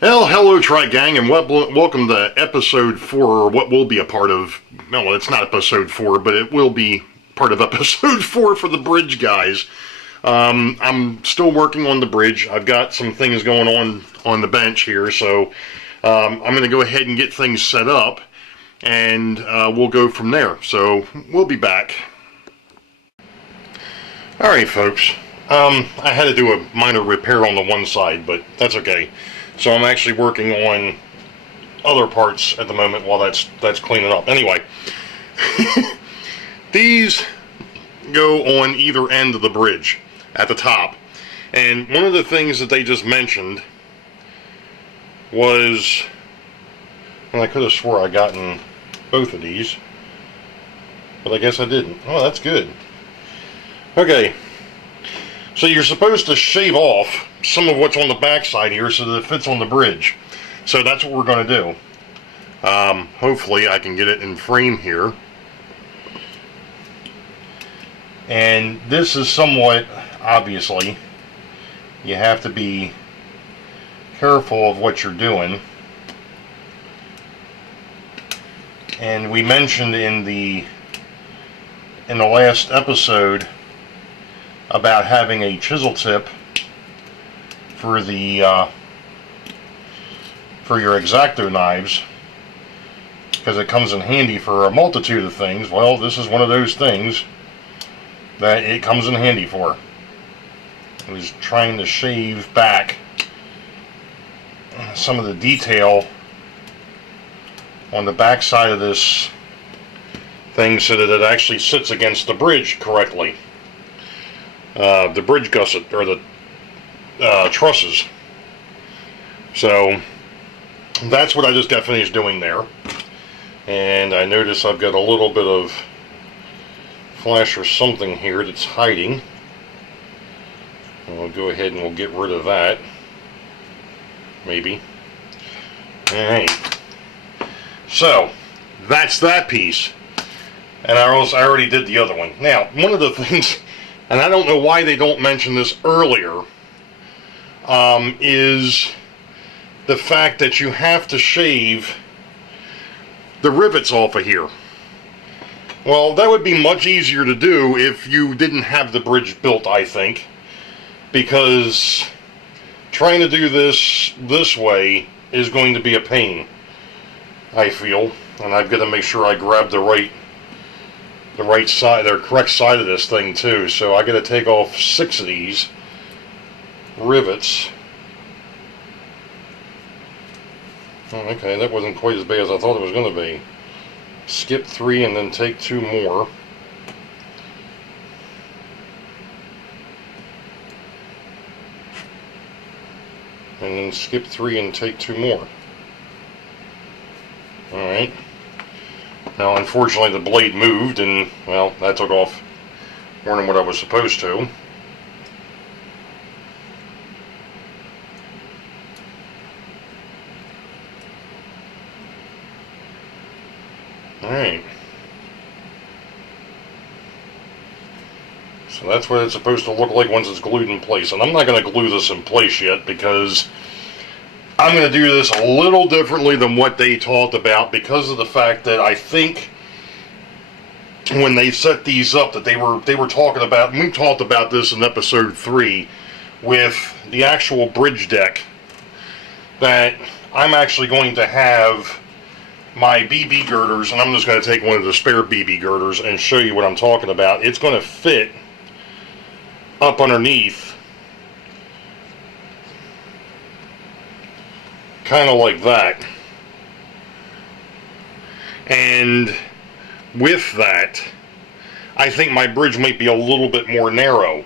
Well, hello, Tri Gang, and welcome to episode 4, or what will be a part of. No, it's not episode 4, but it will be part of episode 4 for the Bridge Guys. I'm still working on the bridge. I've got some things going on the bench here, so I'm going to go ahead and get things set up, and we'll go from there. So we'll be back. All right, folks. I had to do a minor repair on the one side, but that's okay. So I'm actually working on other parts at the moment while that's cleaning up. Anyway, these go on either end of the bridge at the top. And one of the things that they just mentioned was, well, I could have swore I gotten both of these, but I guess I didn't. Oh, that's good. Okay. So you're supposed to shave off some of what's on the back side here so that it fits on the bridge. So that's what we're going to do. Hopefully I can get it in frame here. And this is somewhat, obviously, you have to be careful of what you're doing. And we mentioned in the last episode about having a chisel tip for the for your X-Acto knives, because it comes in handy for a multitude of things. Well, this is one of those things that it comes in handy for. I was trying to shave back some of the detail on the back side of this thing so that it actually sits against the bridge correctly. The bridge gusset, or the trusses. So that's what I just got finished doing there. And I notice I've got a little bit of flash or something here that's hiding. And we'll go ahead and we'll get rid of that. Maybe. Alright. So that's that piece. And I already did the other one. Now, one of the things, and I don't know why they don't mention this earlier, is the fact that you have to shave the rivets off of here. Well, that would be much easier to do if you didn't have the bridge built, I think, because trying to do this way is going to be a pain, I feel, and I've got to make sure I grab the right side, the correct side of this thing too. So I got to take off 6 of these rivets. Oh, okay, that wasn't quite as bad as I thought it was going to be. Skip 3 and then take 2 more. And then skip 3 and take 2 more. Alright. Now, unfortunately, the blade moved, and, well, that took off more than what I was supposed to. Alright. So that's what it's supposed to look like once it's glued in place. And I'm not going to glue this in place yet, because I'm going to do this a little differently than what they talked about, because of the fact that I think when they set these up that they were talking about, and we talked about this in episode 3 with the actual bridge deck, that I'm actually going to have my BB girders, and I'm just going to take one of the spare BB girders and show you what I'm talking about. It's going to fit up underneath, kind of like that. And with that, I think my bridge might be a little bit more narrow.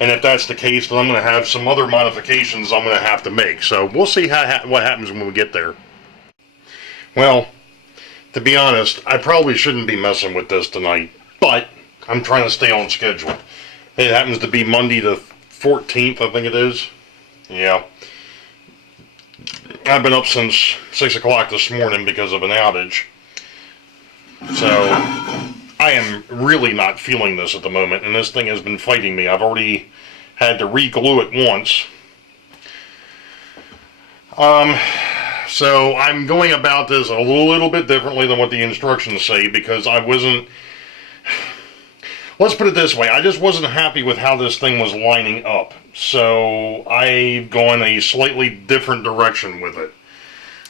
And if that's the case, then I'm going to have some other modifications I'm going to have to make. So we'll see what happens when we get there. Well, to be honest, I probably shouldn't be messing with this tonight, but I'm trying to stay on schedule. It happens to be Monday the 14th, I think it is. Yeah. I've been up since 6 o'clock this morning because of an outage. So I am really not feeling this at the moment, and this thing has been fighting me. I've already had to re-glue it once. So I'm going about this a little bit differently than what the instructions say, because I wasn't, let's put it this way, I just wasn't happy with how this thing was lining up. So I've gone a slightly different direction with it.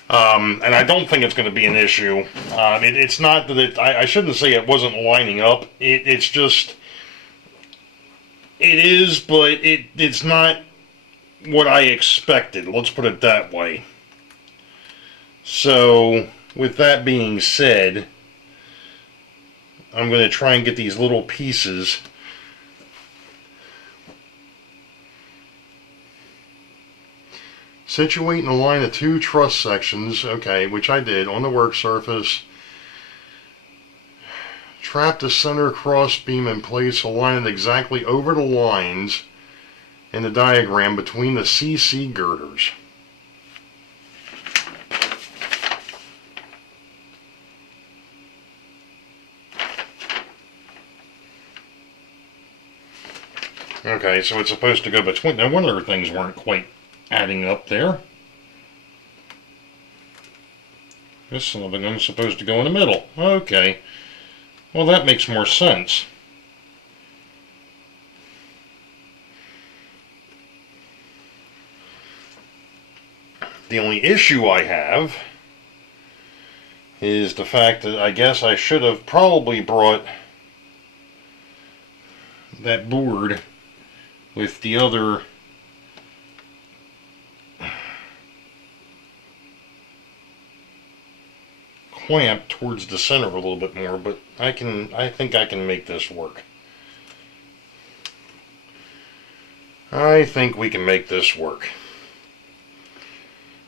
And I don't think it's going to be an issue. It's not that I shouldn't say it wasn't lining up. It's just, it is, but it's not what I expected. Let's put it that way. So, with that being said, I'm going to try and get these little pieces situate in a line of 2 truss sections, okay, which I did on the work surface. Trap the center cross beam in place, align it exactly over the lines in the diagram between the CC girders. Okay, so it's supposed to go between. No wonder things weren't quite adding up there. This son of a gun's supposed to go in the middle. Okay. Well, that makes more sense. The only issue I have is the fact that I guess I should have probably brought that board with the other clamp towards the center a little bit more, but I think I can make this work. I think we can make this work.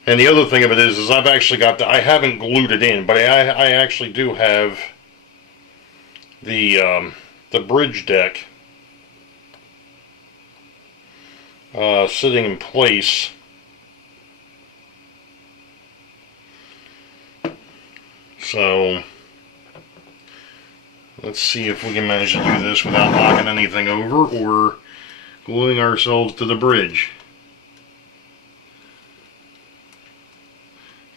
And the other thing of it is I've actually got I haven't glued it in, but I actually do have the bridge deck sitting in place. So let's see if we can manage to do this without knocking anything over or gluing ourselves to the bridge.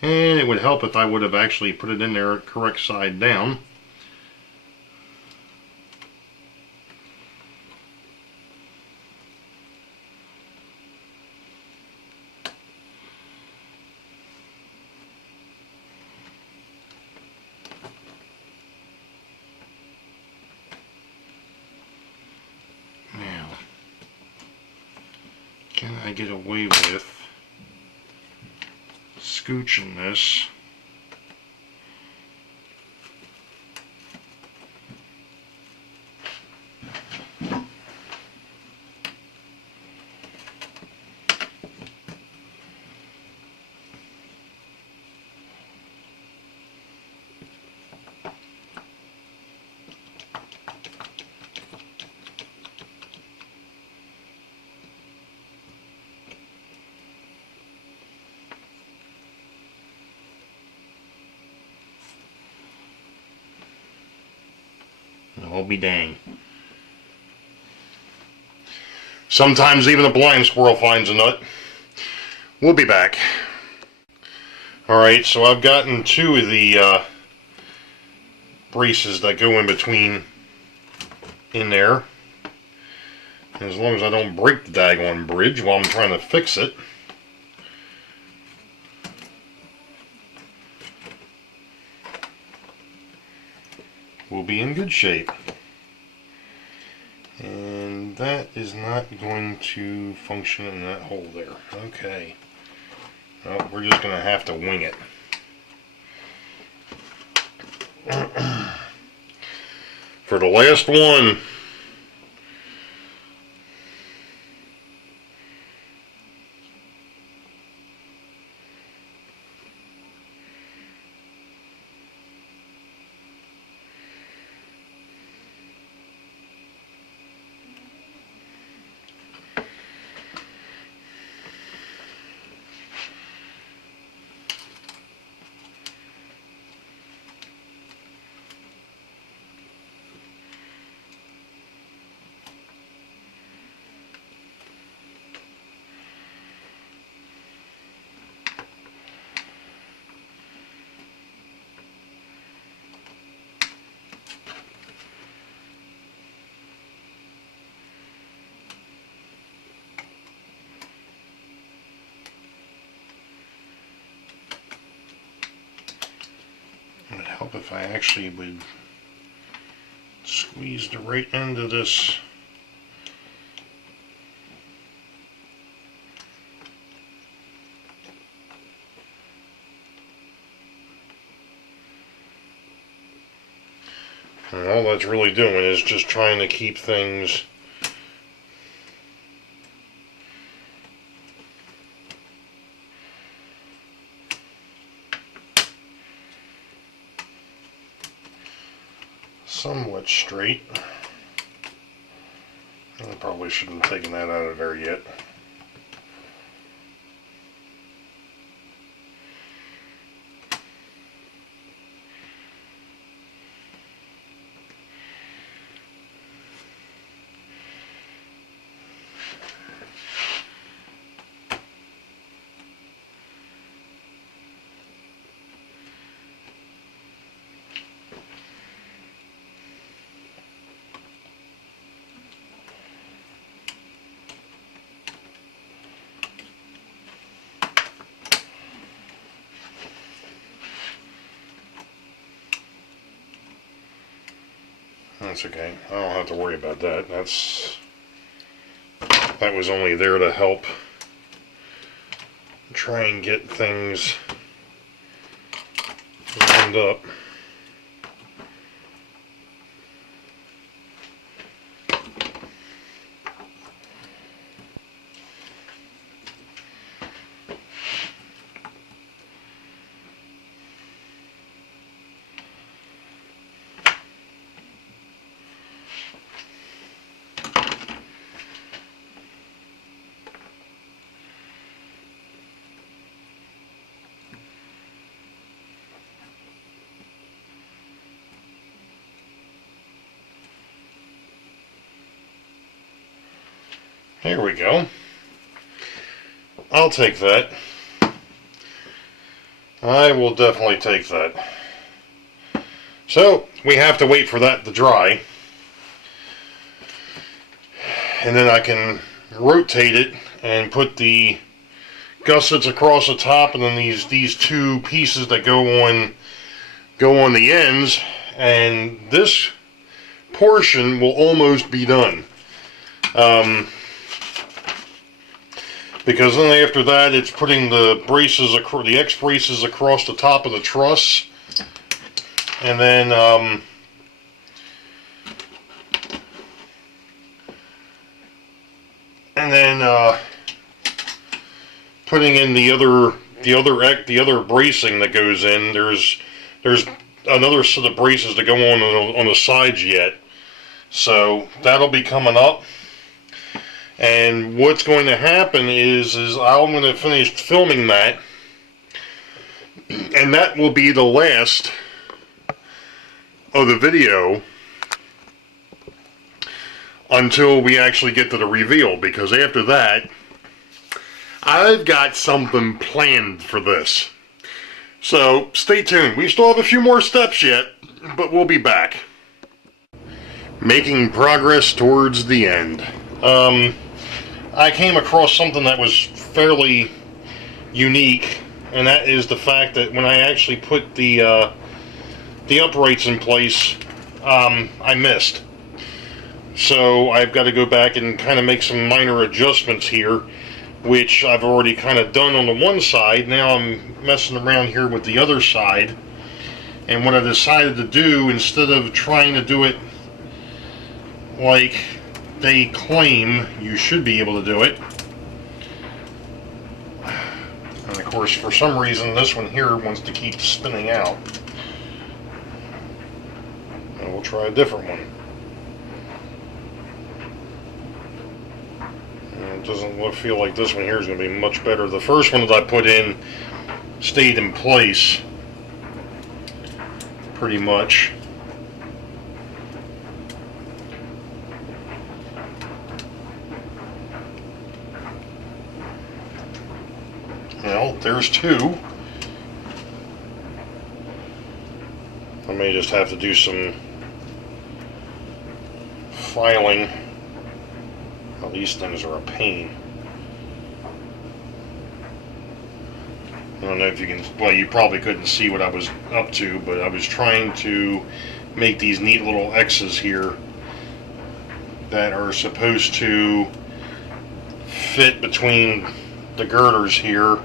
And it would help if I would have actually put it in there correct side down. Now, can I get away with scooching this? I'll be dang. Sometimes even a blind squirrel finds a nut. We'll be back. Alright, so I've gotten 2 of the braces that go in between in there. And as long as I don't break the daggone bridge while I'm trying to fix it, we'll be in good shape. And that is not going to function in that hole there. Okay. Well, we're just going to have to wing it. For the last one. help if I actually would squeeze the right end of this. And all that's really doing is just trying to keep things somewhat straight. I probably shouldn't have taken that out of there yet. That's okay. I don't have to worry about that. That was only there to help try and get things lined up. Here we go. I'll take that. I will definitely take that. So, we have to wait for that to dry. And then I can rotate it and put the gussets across the top, and then these two pieces that go on the ends, and this portion will almost be done. Because then after that, it's putting the braces, the X braces across the top of the truss, and then putting in the other bracing that goes in. There's another set of braces that go on the sides yet, so that'll be coming up. And what's going to happen is I'm going to finish filming that, and that will be the last of the video until we actually get to the reveal, because after that, I've got something planned for this. So stay tuned. We still have a few more steps yet, but we'll be back. Making progress towards the end. I came across something that was fairly unique, and that is the fact that when I actually put the uprights in place, I missed. So I've got to go back and kind of make some minor adjustments here, which I've already kind of done on the one side. Now I'm messing around here with the other side, and what I decided to do, instead of trying to do it like they claim you should be able to do it, and of course for some reason this one here wants to keep spinning out, and we'll try a different one. And it doesn't feel like this one here is going to be much better. The first one that I put in stayed in place pretty much. Well, there's two. I may just have to do some filing. Well, these things are a pain. I don't know if you can, well, you probably couldn't see what I was up to, but I was trying to make these neat little X's here that are supposed to fit between the girders here,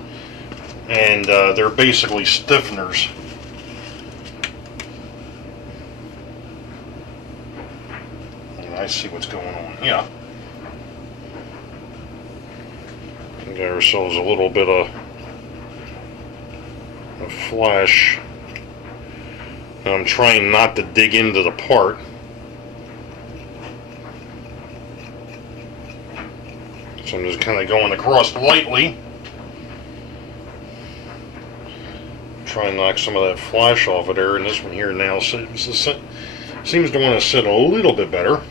and they're basically stiffeners. And I see what's going on. Yeah. We got ourselves a little bit of a flash. And I'm trying not to dig into the part. So I'm just kind of going across lightly. Try and knock some of that flash off of there, and this one here now seems to want to sit a little bit better.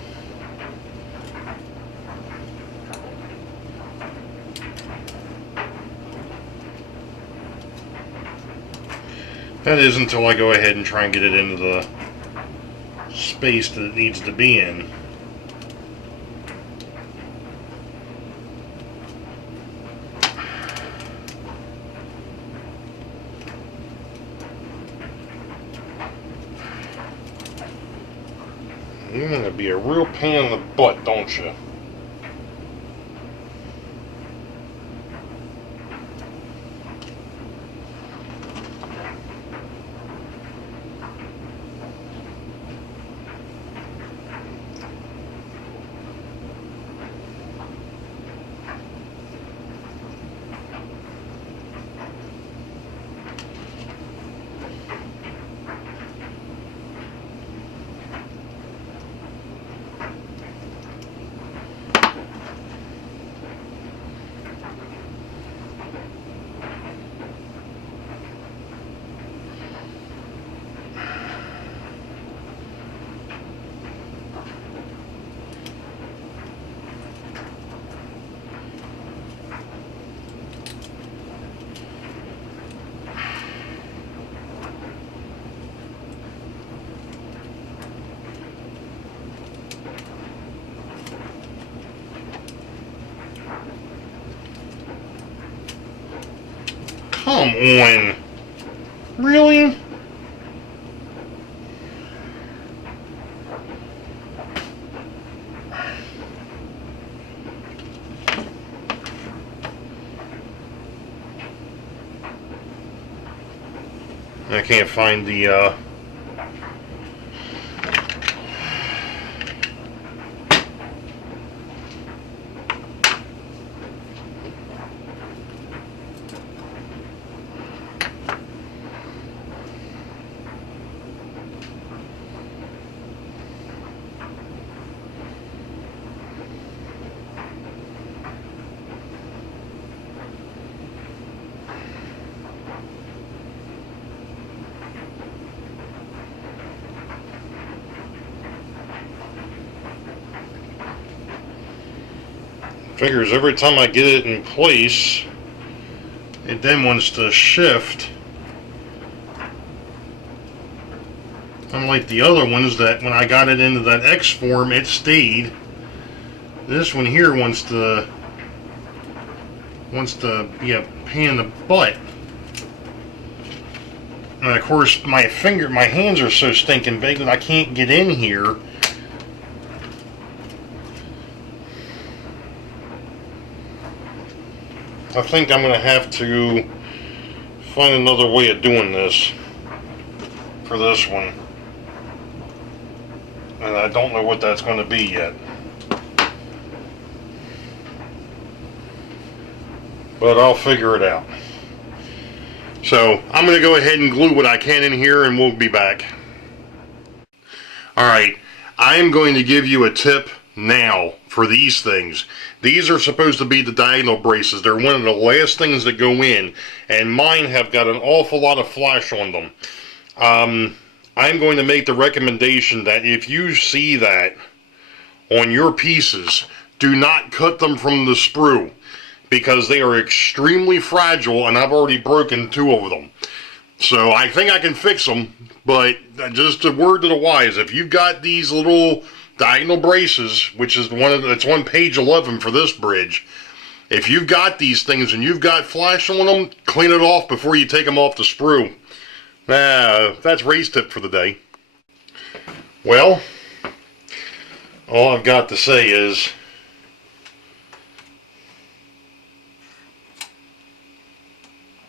That is until I go ahead and try and get it into the space that it needs to be in. You're going to be a real pain in the butt, don't you? Come on. Really? I can't find the figures every time I get it in place, it then wants to shift. Unlike the other ones that when I got it into that X form, it stayed. This one here wants to be a pain in the butt. And of course my hands are so stinking big that I can't get in here. I think I'm going to have to find another way of doing this for this one. And I don't know what that's going to be yet. But I'll figure it out. So I'm going to go ahead and glue what I can in here, and we'll be back. Alright, I'm going to give you a tip now for these things. These are supposed to be the diagonal braces. They're one of the last things that go in, and mine have got an awful lot of flash on them. I'm going to make the recommendation that if you see that on your pieces, do not cut them from the sprue, because they are extremely fragile, and I've already broken 2 of them. So I think I can fix them, but just a word to the wise, if you've got these little diagonal braces, which is it's on page 11 for this bridge, if you've got these things and you've got flash on them, clean it off before you take them off the sprue. That's race tip for the day. Well, all I've got to say is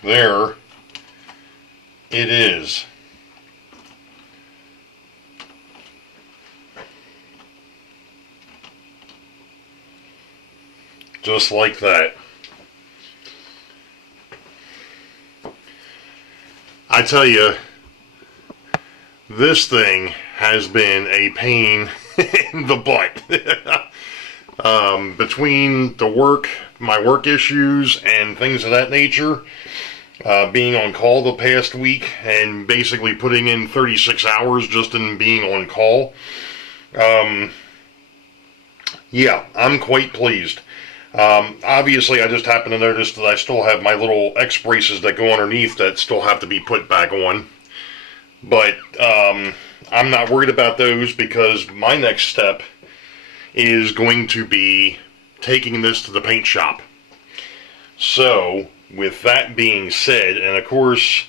there it is. Just like that. I tell you, this thing has been a pain in the butt. Between my work issues and things of that nature, being on call the past week and basically putting in 36 hours just in being on call, yeah, I'm quite pleased. Obviously, I just happen to notice that I still have my little X braces that go underneath that still have to be put back on. But I'm not worried about those because my next step is going to be taking this to the paint shop. So, with that being said, and of course,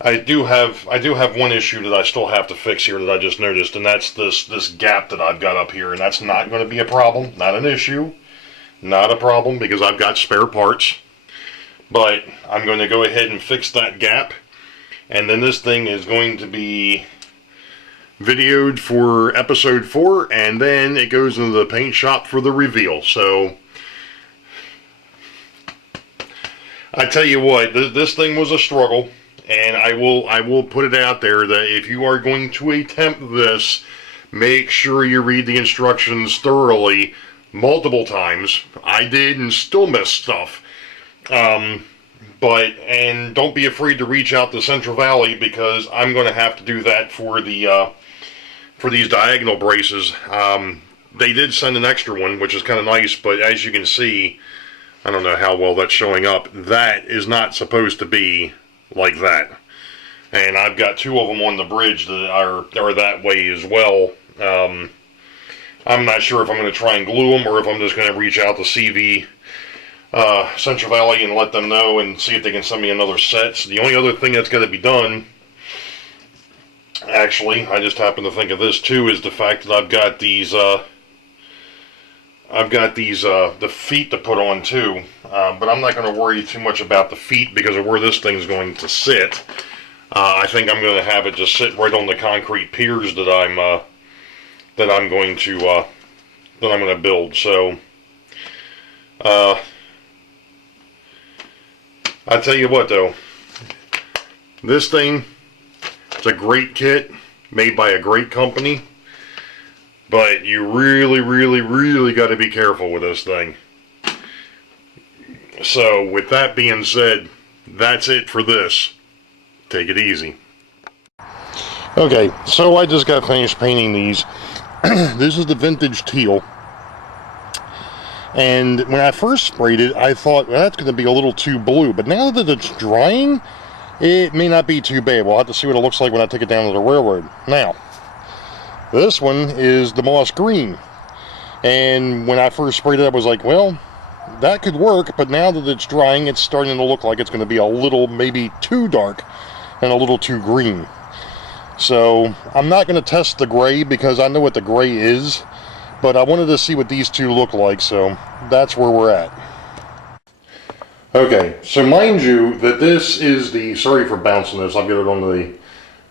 I do have one issue that I still have to fix here that I just noticed, and that's this gap that I've got up here, and that's not going to be a problem, not an issue. Not a problem because I've got spare parts, but I'm going to go ahead and fix that gap, and then this thing is going to be videoed for episode 4, and then it goes into the paint shop for the reveal. So I tell you what, this thing was a struggle, and I will put it out there that if you are going to attempt this, make sure you read the instructions thoroughly. Multiple times. I did and still missed stuff. And don't be afraid to reach out to Central Valley because I'm going to have to do that for these diagonal braces. They did send an extra one, which is kind of nice, but as you can see, I don't know how well that's showing up. That is not supposed to be like that. And I've got 2 of them on the bridge that are that way as well. I'm not sure if I'm going to try and glue them or if I'm just going to reach out to CV Central Valley and let them know and see if they can send me another set. So the only other thing that's got to be done, actually, I just happened to think of this too, is the fact that I've got these the feet to put on too. But I'm not going to worry too much about the feet because of where this thing's going to sit. I think I'm going to have it just sit right on the concrete piers that I'm going to build. So I tell you what though, this thing, it's a great kit made by a great company, but you really got to be careful with this thing. So with that being said, that's it for this. Take it easy. Okay, so I just got finished painting these. This is the vintage teal, and when I first sprayed it I thought, well, that's going to be a little too blue, but now that it's drying it may not be too bad. We'll have to see what it looks like when I take it down to the railroad. Now this one is the moss green, and when I first sprayed it I was like, well, that could work, but now that it's drying it's starting to look like it's going to be a little maybe too dark and a little too green. So I'm not going to test the gray because I know what the gray is, but I wanted to see what these two look like, so that's where we're at. Okay, so mind you that this is the, sorry for bouncing this, I'll get it on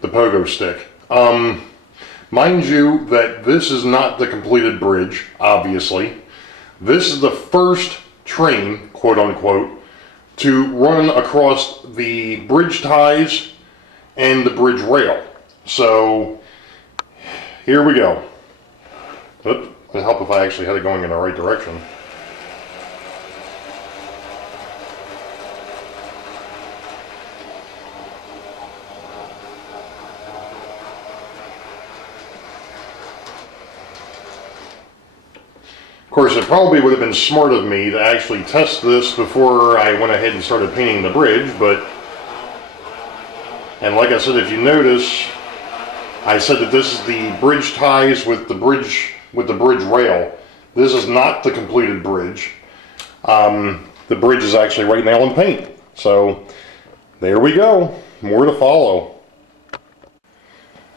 the pogo stick. Mind you that this is not the completed bridge, obviously. This is the first train, quote unquote, to run across the bridge ties and the bridge rail. So here we go. It'd help if I actually had it going in the right direction. Of course, it probably would have been smart of me to actually test this before I went ahead and started painting the bridge, but, and like I said, if you notice, I said that this is the bridge ties with the bridge rail. This is not the completed bridge. The bridge is actually right now in paint. So there we go. More to follow.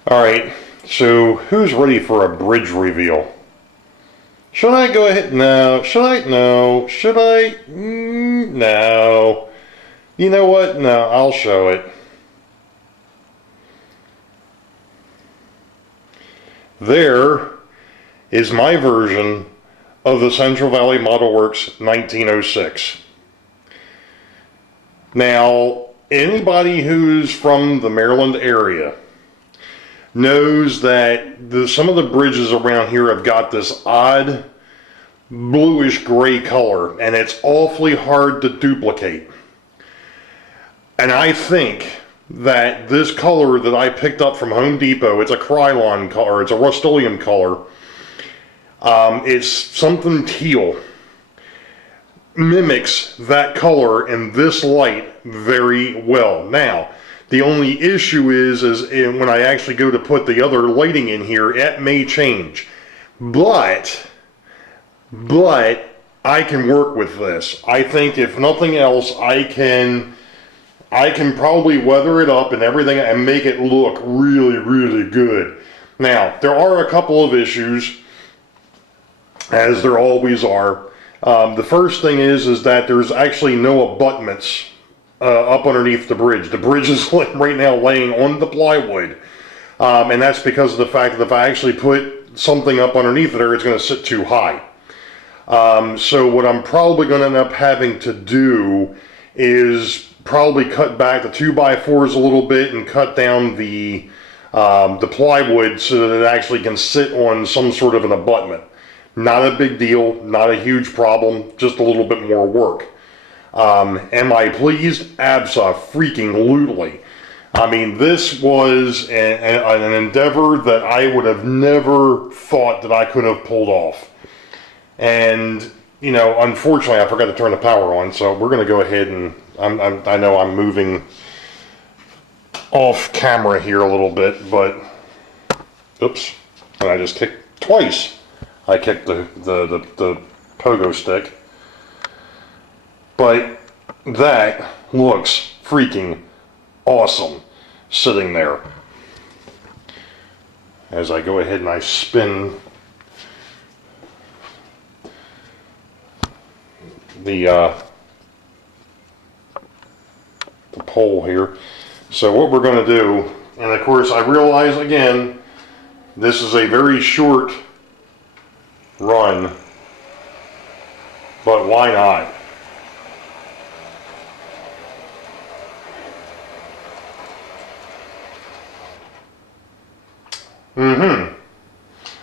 All right. So who's ready for a bridge reveal? Should I go ahead? No. Should I? No. Should I? No. You know what? No, I'll show it. There is my version of the Central Valley Model Works 1906. Now, anybody who's from the Maryland area knows that some of the bridges around here have got this odd bluish gray color, and it's awfully hard to duplicate. And I think that this color that I picked up from Home Depot, it's a Krylon color, it's a Rust-Oleum color, it's something teal, mimics that color in this light very well. Now, the only issue is when I actually go to put the other lighting in here, it may change. But I can work with this. I think if nothing else, I can probably weather it up and everything and make it look really, really good. Now, there are a couple of issues, as there always are. The first thing is that there's actually no abutments up underneath the bridge. The bridge is right now laying on the plywood, and that's because of the fact that if I actually put something up underneath there, it's going to sit too high. So what I'm probably going to end up having to do is probably cut back the 2x4s a little bit and cut down the plywood so that it actually can sit on some sort of an abutment. Not a big deal, not a huge problem, just a little bit more work. Am I pleased? Abso-freaking-lutely. I mean, this was an endeavor that I would have never thought that I could have pulled off. And, you know, unfortunately, I forgot to turn the power on, so we're going to go ahead and, I know I'm moving off camera here a little bit, but, oops, and I just kicked twice. I kicked the pogo stick. But that looks freaking awesome sitting there. As I go ahead and I spin the pole here. So what we're going to do, and of course I realize again, this is a very short run, but why not?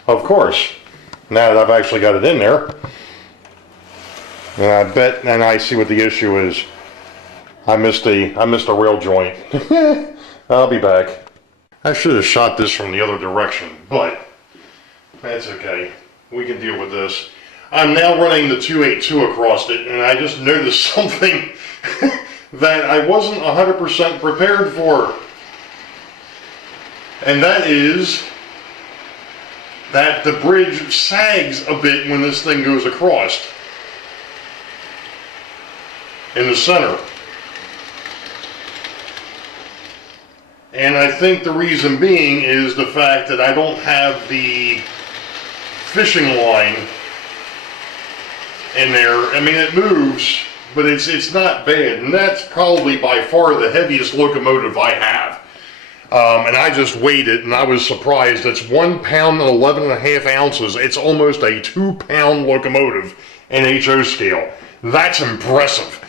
Of course, now that I've actually got it in there, and I bet, and I see what the issue is. I missed a rail joint. I'll be back. I should have shot this from the other direction, but that's okay. We can deal with this. I'm now running the 282 across it, and I just noticed something that I wasn't 100% prepared for. And that is that the bridge sags a bit when this thing goes across in the center. And I think the reason being is the fact that I don't have the fishing line in there. I mean, it moves, but it's not bad, and that's probably by far the heaviest locomotive I have. And I just weighed it, and I was surprised. It's 1 pound and 11.5 ounces. It's almost a 2-pound locomotive in HO scale. That's impressive.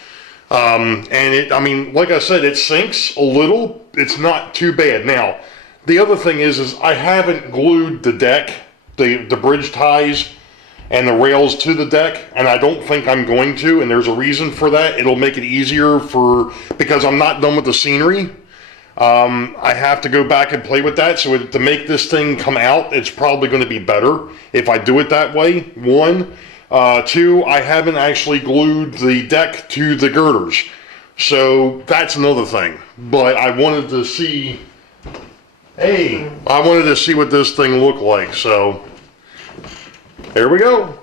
And I mean, like I said, it sinks a little. It's not too bad. Now, the other thing is I haven't glued the deck, the bridge ties and the rails to the deck, and I don't think I'm going to, and there's a reason for that. It'll make it easier because I'm not done with the scenery. I have to go back and play with that, so to make this thing come out, it's probably going to be better if I do it that way, 1. 2, I haven't actually glued the deck to the girders, so that's another thing. But I wanted to see, I wanted to see what this thing looked like, so there we go.